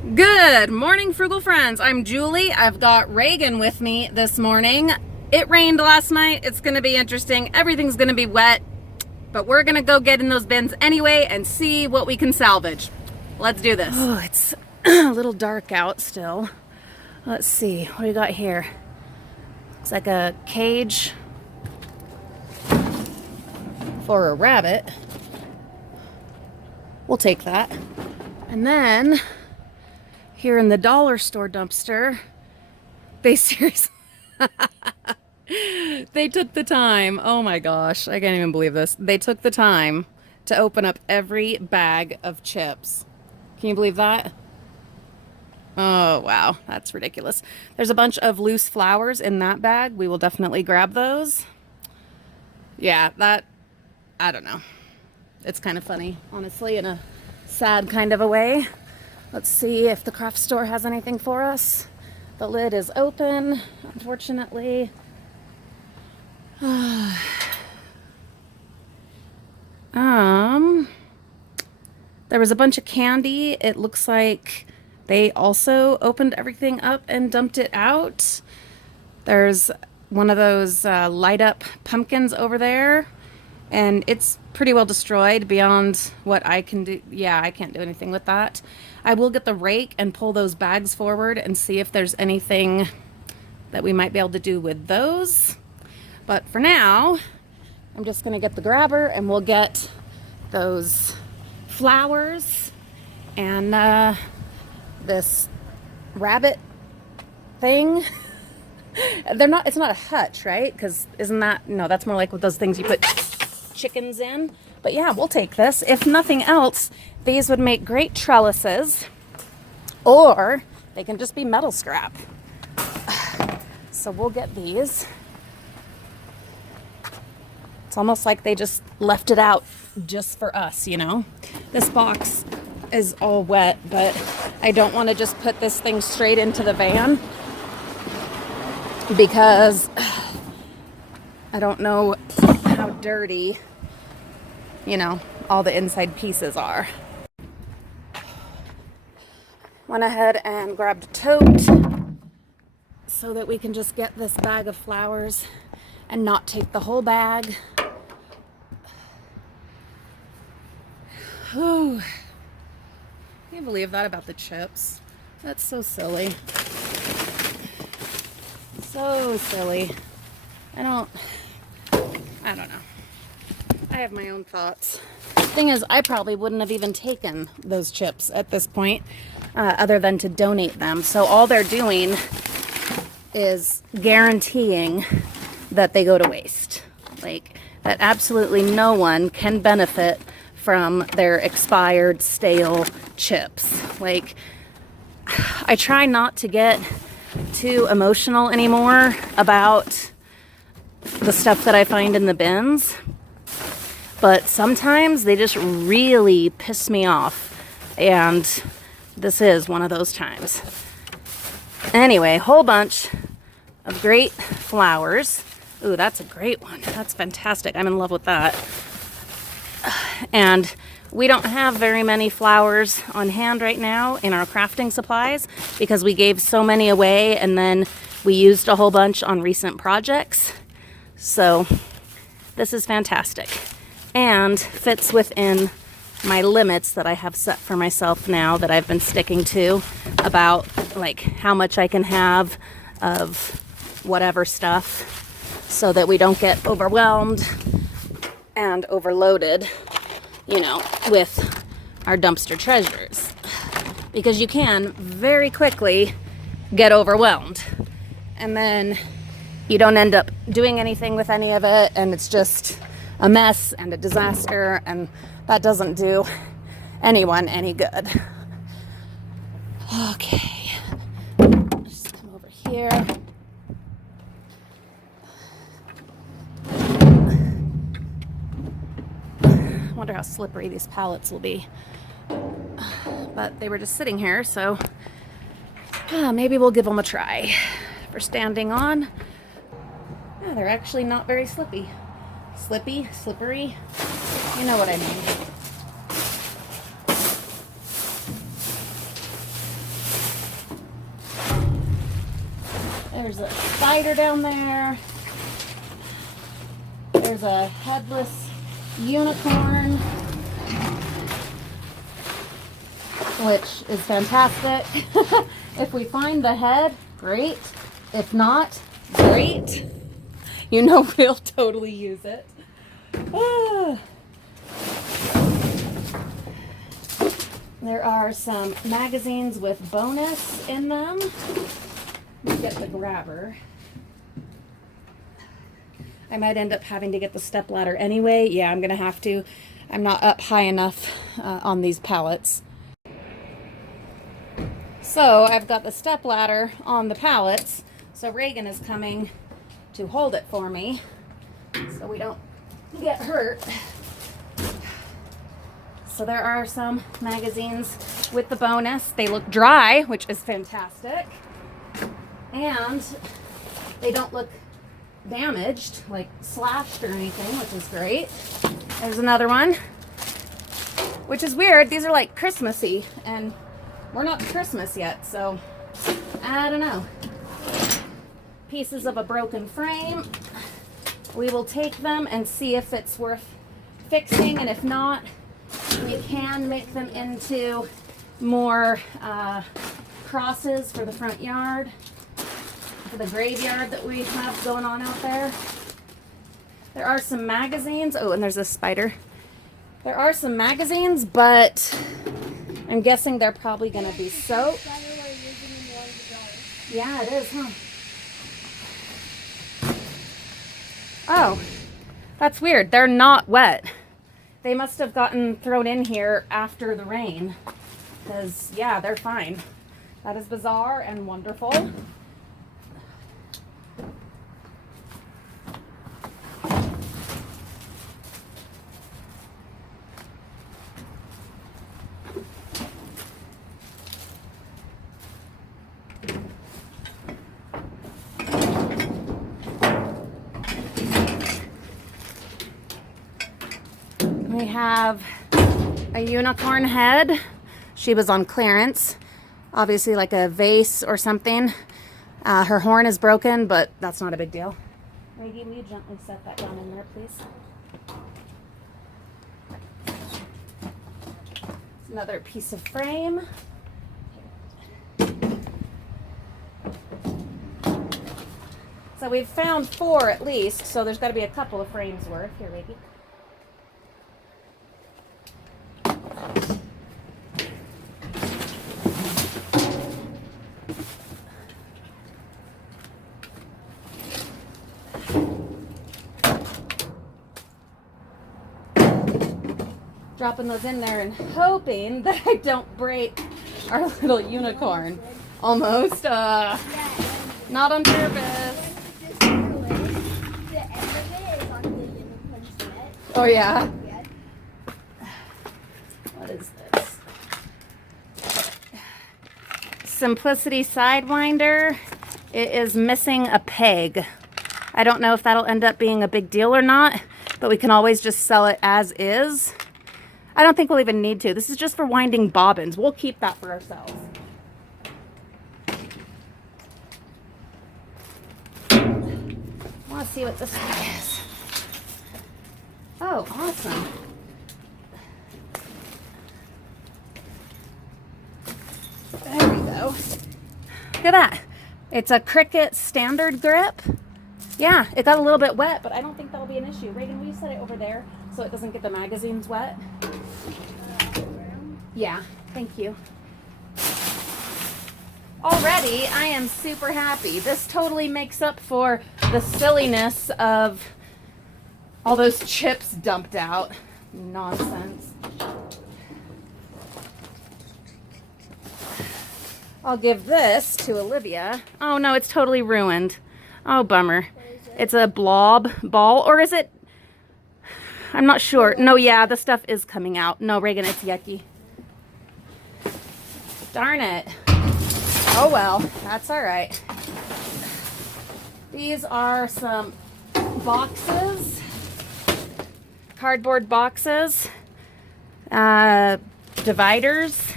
Good morning, Frugal Friends. I'm Julie. I've got Reagan with me this morning. It rained last night. It's going to be interesting. Everything's going to be wet, but we're going to go get in those bins anyway and see what we can salvage. Let's do this. Oh, it's a little dark out still. Let's see. What do we got here? Looks like a cage for a rabbit. We'll take that. And then here in the dollar store dumpster, they seriously, they took the time. Oh my gosh, I can't even believe this. They took the time to open up every bag of chips. Can you believe that? Oh, wow, that's ridiculous. There's a bunch of loose flowers in that bag. We will definitely grab those. Yeah, that, I don't know. It's kind of funny, honestly, in a sad kind of a way. Let's see if the craft store has anything for us. The lid is open, unfortunately. There was a bunch of candy. It looks like they also opened everything up and dumped it out. There's one of those light up pumpkins over there, and it's pretty well destroyed beyond what I can do. Yeah, I can't do anything with that. I will get the rake and pull those bags forward and see if there's anything that we might be able to do with those. But for now, I'm just gonna get the grabber and we'll get those flowers and this rabbit thing. It's not a hutch, right? Because isn't that, no, that's more like with those things you put chickens in. But yeah, we'll take this. If nothing else, these would make great trellises, or they can just be metal scrap. So we'll get these. It's almost like they just left it out just for us, you know? This box is all wet, but I don't want to just put this thing straight into the van because I don't know how dirty, you know, all the inside pieces are. Went ahead and grabbed a tote so that we can just get this bag of flowers and not take the whole bag. Oh, can you believe that about the chips? That's so silly. So silly. I don't know. I have my own thoughts. Thing is, I probably wouldn't have even taken those chips at this point, other than to donate them. So all they're doing is guaranteeing that they go to waste. Like, that absolutely no one can benefit from their expired, stale chips. Like, I try not to get too emotional anymore about the stuff that I find in the bins, but sometimes they just really piss me off, and this is one of those times. Anyway, whole bunch of great flowers. Ooh, that's a great one. That's fantastic. I'm in love with that. And we don't have very many flowers on hand right now in our crafting supplies because we gave so many away and then we used a whole bunch on recent projects. So this is fantastic and fits within my limits that I have set for myself now that I've been sticking to about like how much I can have of whatever stuff so that we don't get overwhelmed and overloaded, you know, with our dumpster treasures, because you can very quickly get overwhelmed and then you don't end up doing anything with any of it and it's just a mess and a disaster, and that doesn't do anyone any good. Okay, just come over here. I wonder how slippery these pallets will be. But they were just sitting here, so maybe we'll give them a try. For standing on, yeah, they're actually not very slippy. Slippery, you know what I mean. There's a spider down there. There's a headless unicorn, which is fantastic. If we find the head, great. If not, great. You know we'll totally use it. Ah. There are some magazines with bonus in them. Let's get the grabber. I might end up having to get the step ladder anyway. Yeah, I'm gonna have to. I'm not up high enough on these pallets. So I've got the step ladder on the pallets. So Reagan is coming to hold it for me so we don't get hurt. So there are some magazines with the bonus. They look dry, which is fantastic. And they don't look damaged, like slashed or anything, which is great. There's another one, which is weird. These are like Christmassy, and we're not to Christmas yet, so I don't know. Pieces of a broken frame. We will take them and see if it's worth fixing, and if not, we can make them into more crosses for the front yard, for the graveyard that we have going on out there. There are some magazines. Oh, and there's a spider. There are some magazines, but I'm guessing they're probably going to be soaked. Yeah, it is, huh? Oh, that's weird. They're not wet. They must have gotten thrown in here after the rain. Because, yeah, they're fine. That is bizarre and wonderful. We have a unicorn head. She was on clearance. Obviously like a vase or something. Her horn is broken, but that's not a big deal. Reagan, will you gently set that down in there, please? It's another piece of frame. So we've found 4 at least, so there's got to be a couple of frames worth. Here, Reagan. Dropping those in there and hoping that I don't break our little unicorn. Almost. Not on purpose. Oh yeah? What is this? Simplicity Sidewinder. It is missing a peg. I don't know if that'll end up being a big deal or not, but we can always just sell it as is. I don't think we'll even need to. This is just for winding bobbins. We'll keep that for ourselves. I want to see what this one is. Oh, awesome. There we go. Look at that. It's a Cricut standard grip. Yeah, it got a little bit wet, but I don't think that'll be an issue. Reagan, will you set it over there so it doesn't get the magazines wet? Yeah, thank you. Already, I am super happy. This totally makes up for the silliness of all those chips dumped out. Nonsense. I'll give this to Olivia. Oh no, it's totally ruined. Oh, bummer. It's a blob ball, or is it? I'm not sure. No, yeah, the stuff is coming out. No, Reagan, it's yucky. Darn it. Oh well, that's all right. These are some boxes, cardboard boxes, dividers.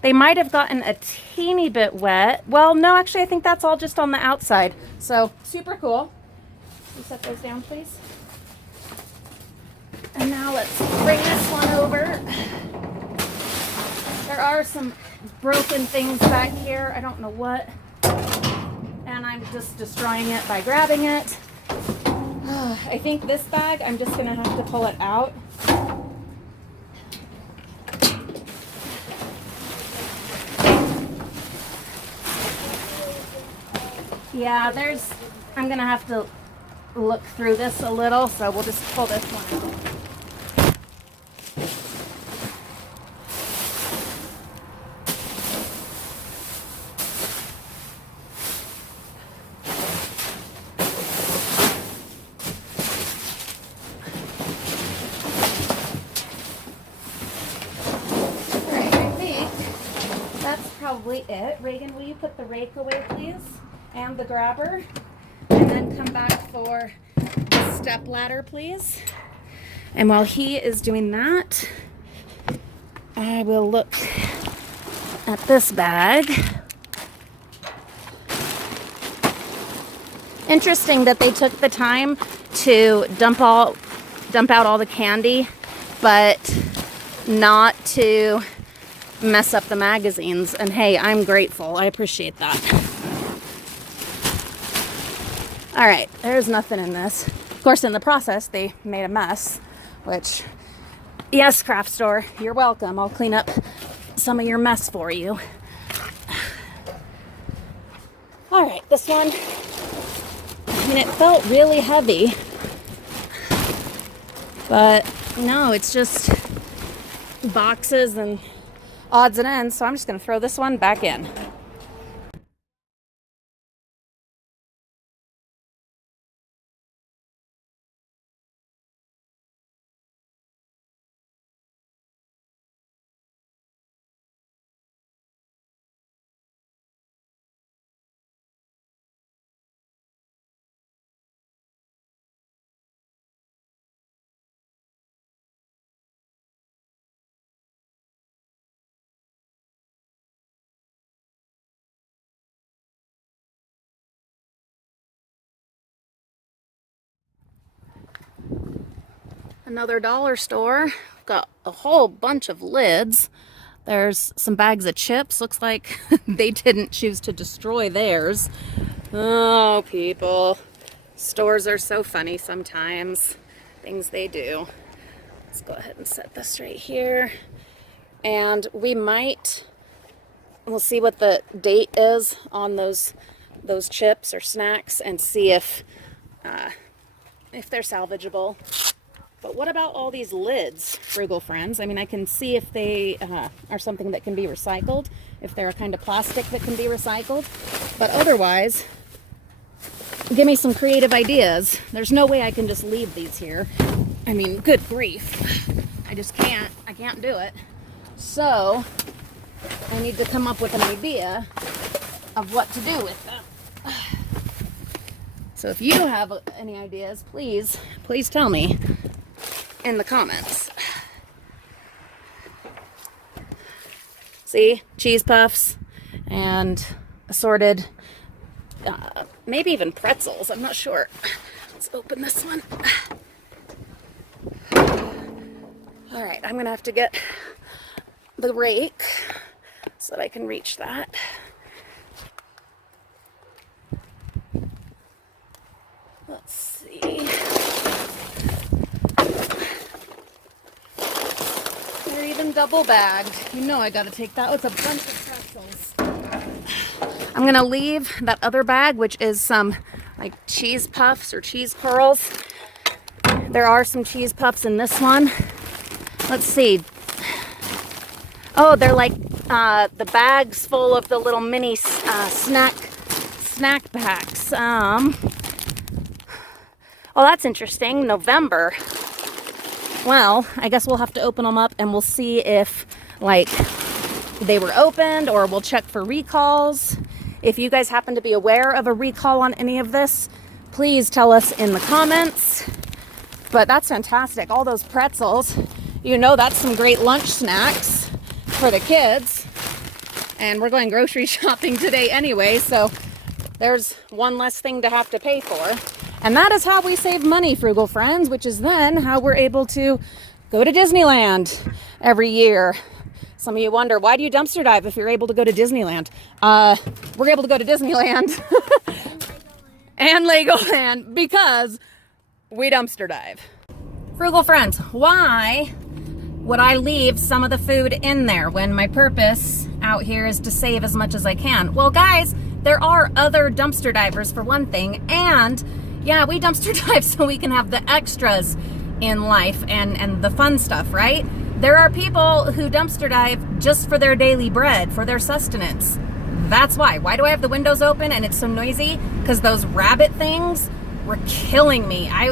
They might have gotten a teeny bit wet. Well, no, actually, I think that's all just on the outside. So, super cool. You set those down, please. And now let's bring this one over. There are some broken things back here. I don't know what. And I'm just destroying it by grabbing it. I think this bag, I'm just gonna have to pull it out. Yeah, I'm gonna have to look through this a little, so we'll just pull this one out. Alright, I think that's probably it. Reagan, will you put the rake away, please? And the grabber, and then come back for the step ladder, please. And while he is doing that, I will look at this bag. Interesting that they took the time to dump out all the candy, but not to mess up the magazines. And hey, I'm grateful. I appreciate that. All right, there's nothing in this. Of course, in the process, they made a mess, which, yes, craft store, you're welcome. I'll clean up some of your mess for you. All right, this one, I mean, it felt really heavy, but no, it's just boxes and odds and ends, so I'm just gonna throw this one back in. Another dollar store. Got a whole bunch of lids. There's some bags of chips. Looks like they didn't choose to destroy theirs. Oh, people. Stores are so funny sometimes. Things they do. Let's go ahead and set this right here. And we'll see what the date is on those chips or snacks and see if they're salvageable. But what about all these lids, Frugal friends? I mean, I can see if they are something that can be recycled, if they're a kind of plastic that can be recycled. But otherwise, give me some creative ideas. There's no way I can just leave these here. I mean, good grief. I just can't. I can't do it. So, I need to come up with an idea of what to do with them. So if you have any ideas, please tell me in the comments. See, cheese puffs and assorted, maybe even pretzels. I'm not sure. Let's open this one. All right, I'm gonna have to get the rake so that I can reach that. Let's see. They're even double bagged. You know I gotta take that. Oh, it's a bunch of pretzels. I'm gonna leave that other bag, which is some like cheese puffs or cheese curls. There are some cheese puffs in this one. Let's see. Oh, they're like the bags full of the little mini snack packs. Oh, that's interesting. November. Well, I guess we'll have to open them up and we'll see if like they were opened, or we'll check for recalls. If you guys happen to be aware of a recall on any of this, please tell us in the comments. But that's fantastic. All those pretzels, you know, that's some great lunch snacks for the kids. And we're going grocery shopping today anyway, so there's one less thing to have to pay for. And that is how we save money, Frugal Friends, which is then how we're able to go to Disneyland every year. Some of you wonder, why do you dumpster dive if you're able to go to Disneyland? We're able to go to Disneyland and Legoland because we dumpster dive. Frugal Friends, why would I leave some of the food in there when my purpose out here is to save as much as I can? Well, guys, there are other dumpster divers for one thing, and yeah, we dumpster dive so we can have the extras in life and the fun stuff, right? There are people who dumpster dive just for their daily bread, for their sustenance. That's why. Why do I have the windows open and it's so noisy? Because those rabbit things were killing me. I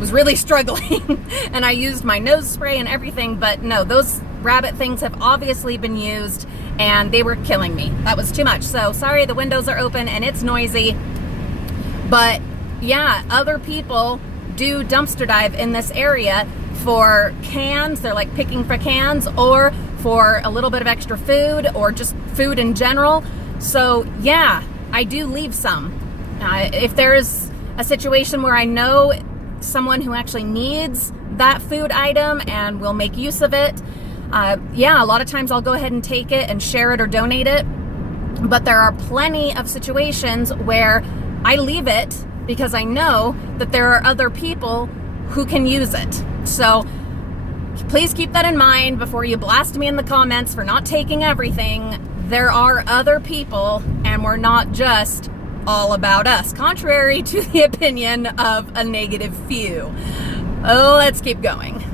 was really struggling and I used my nose spray and everything, but no, those rabbit things have obviously been used and they were killing me. That was too much. So sorry, the windows are open and it's noisy. But yeah, other people do dumpster dive in this area for cans. They're like picking for cans or for a little bit of extra food or just food in general. So yeah, I do leave some. If there's a situation where I know someone who actually needs that food item and will make use of it, yeah, a lot of times I'll go ahead and take it and share it or donate it. But there are plenty of situations where I leave it because I know that there are other people who can use it. So please keep that in mind before you blast me in the comments for not taking everything. There are other people and we're not just all about us, contrary to the opinion of a negative few. Oh, let's keep going.